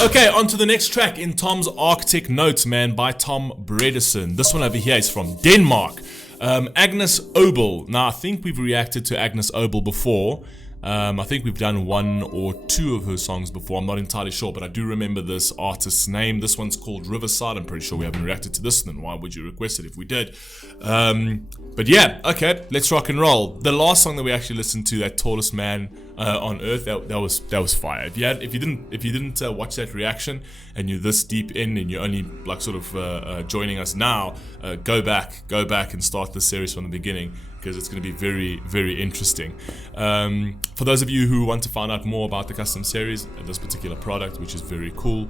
Okay, on to the next track in Tom's Arctic Notes, man, by Tom Bredesen. This one over here is from Denmark. Agnes Obel. Now, I think we've reacted to Agnes Obel before. I think we've done one or two of her songs before. I'm not entirely sure, but I do remember this artist's name. This one's called Riverside. I'm pretty sure we haven't reacted to this, then why would you request it if we did? But yeah, okay, let's rock and roll. The last song that we actually listened to, that Tallest Man on Earth, that was fire. If you didn't watch that reaction and you're this deep in and you're only like sort of joining us now, go back and start the series from the beginning, because it's going to be very, very interesting. For those of you who want to find out more about the custom series and this particular product, which is very cool,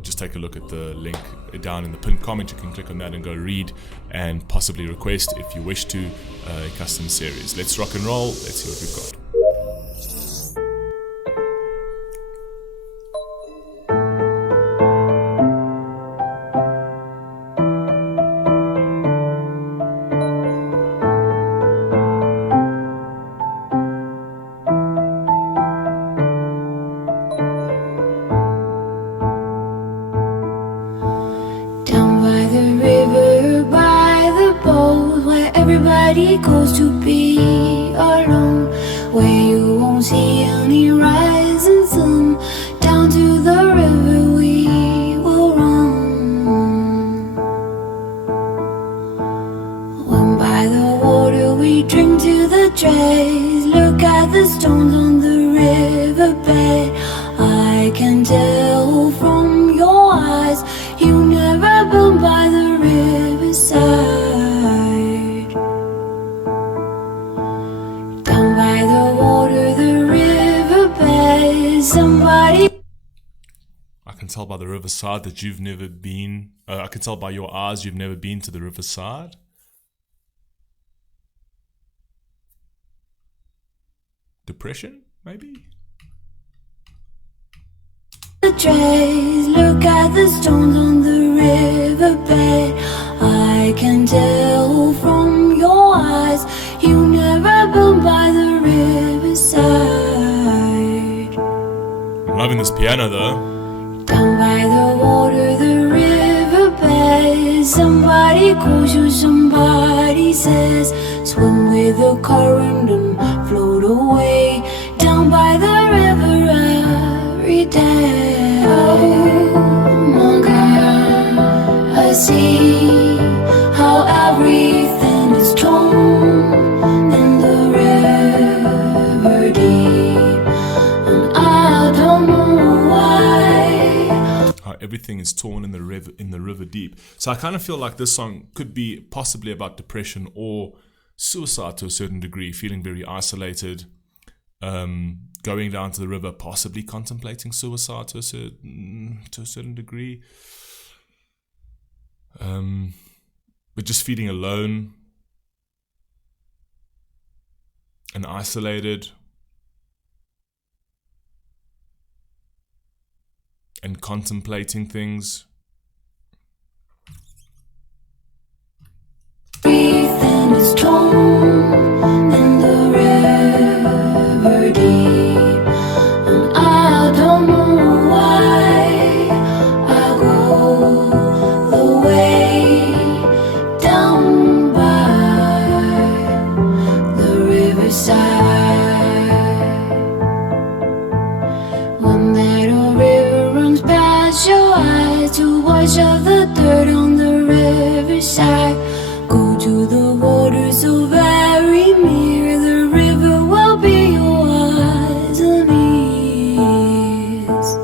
just take a look at the link down in the pinned comment. You can click on that and go read and possibly request, if you wish to, a custom series. Let's rock and roll. Let's see what we've got. Everybody goes to be alone, where you won't see any rising sun. Down to the river we will run. When by the water we drink to the dregs. Look at the stones on the riverbed. I can tell from your eyes you never been by the riverside. Somebody, I can tell by the riverside that you've never been. I can tell by your eyes you've never been to the riverside. Depression, maybe? The trays, look at the stones on the riverbed. I can tell from your eyes you never been by the riverside. I'm loving this piano though. Down by the water, the riverbed. Somebody calls you, somebody says, swim with the current and float away. Down by the river every day. Oh my God, I see how everything is torn in the river deep. Everything is torn in the river deep. So I kind of feel like this song could be possibly about depression or suicide to a certain degree, feeling very isolated, going down to the river, possibly contemplating suicide to a certain degree, but just feeling alone and isolated. And contemplating things. Everything is torn in the river deep, and I don't know why I go the way down by the riverside. When that old river runs past your eyes to wash off the dirt on the riverside. Go to the water so very near. The river will be your eyes and ears.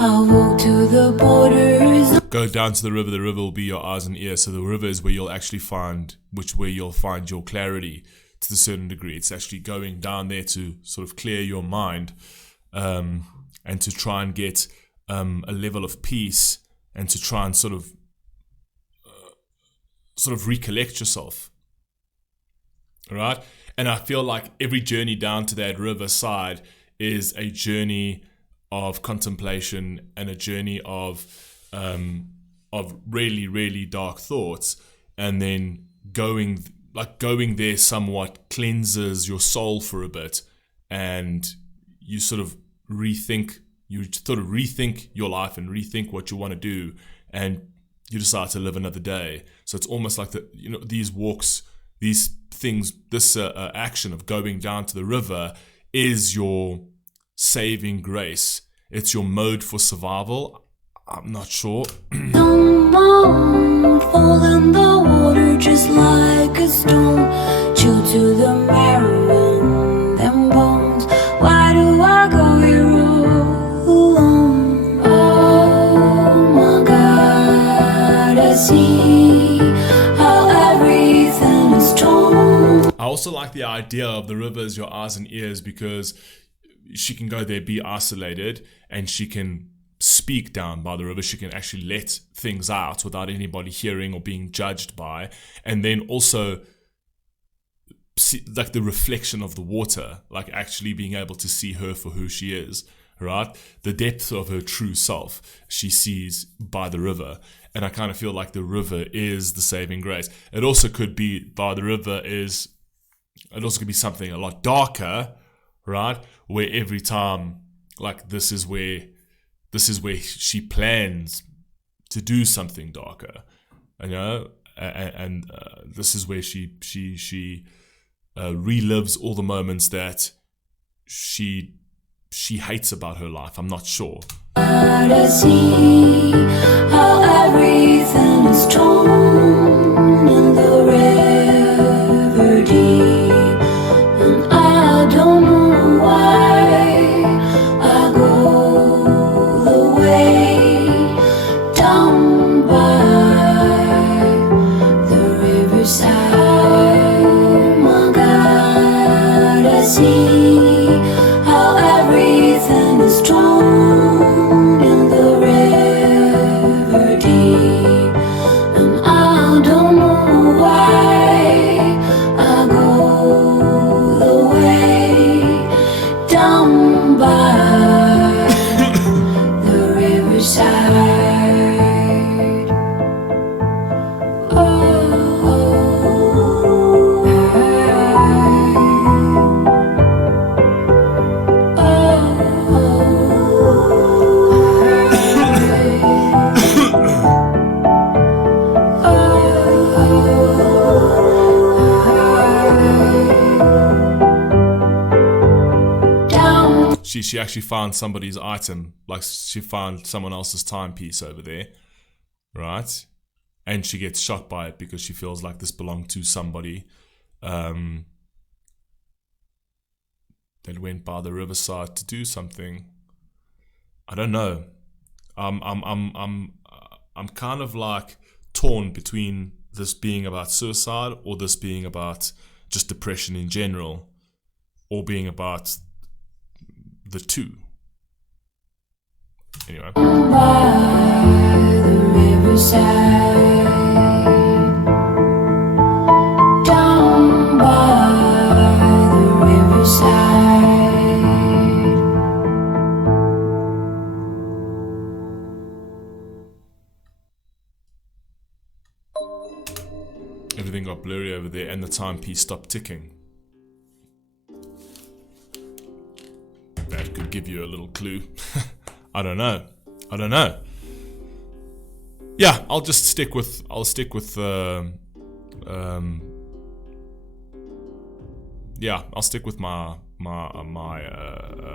I'll walk to the borders. Go down to the river will be your eyes and ears. So the river is where you'll actually find, where you'll find your clarity to a certain degree. It's actually going down there to sort of clear your mind, and to try and get a level of peace, and to try and sort of recollect yourself, right? And I feel like every journey down to that riverside is a journey of contemplation and a journey of really, really dark thoughts, and then going there somewhat cleanses your soul for a bit, and you sort of rethink your life and rethink what you want to do, and you decide to live another day. So it's almost like these walks, these things, this action of going down to the river is your saving grace. It's your mode for survival. I'm not sure. Someone fall in the water just like a stone, chill to the marrow in them bones. Why do I go here all alone? Oh my God, I see how everything is torn. I also like the idea of the river as your eyes and ears, because she can go there, be isolated, and she can speak down by the river. She can actually let things out without anybody hearing or being judged by. And then also see, like, the reflection of the water, like actually being able to see her for who she is, right? The depth of her true self she sees by the river. And I kind of feel like the river is the saving grace. It also could be it also could be something a lot darker, right? Where every time, like, this is where she plans to do something darker, and this is where she relives all the moments that she hates about her life. I'm not sure. I see how everything is torn in the river deep, and I don't know why I go the way down by the riverside. My God, I see how everything is torn in the river deep, and I don't know why I go the way down by the riverside. Oh, She actually found somebody's item, like she found someone else's timepiece over there, right? And she gets shocked by it because she feels like this belonged to somebody that went by the riverside to do something. I don't know. I'm kind of like torn between this being about suicide, or this being about just depression in general, or being about the two. Anyway. by the riverside, down by the riverside. Everything got blurry over there, and the timepiece stopped ticking. That could give you a little clue. I don't know. Yeah, I'll stick with my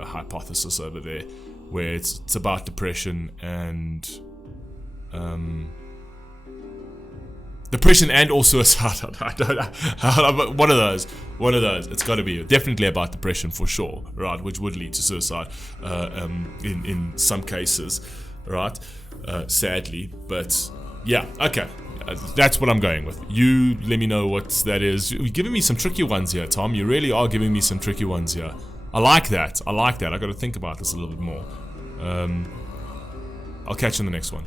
hypothesis over there, where it's about depression and or suicide. I don't know. One of those. It's got to be definitely about depression for sure, right? Which would lead to suicide in some cases, right? Sadly, but yeah, okay. That's what I'm going with. You let me know what that is. You're giving me some tricky ones here, Tom. You really are giving me some tricky ones here. I like that. I got to think about this a little bit more. I'll catch you in the next one.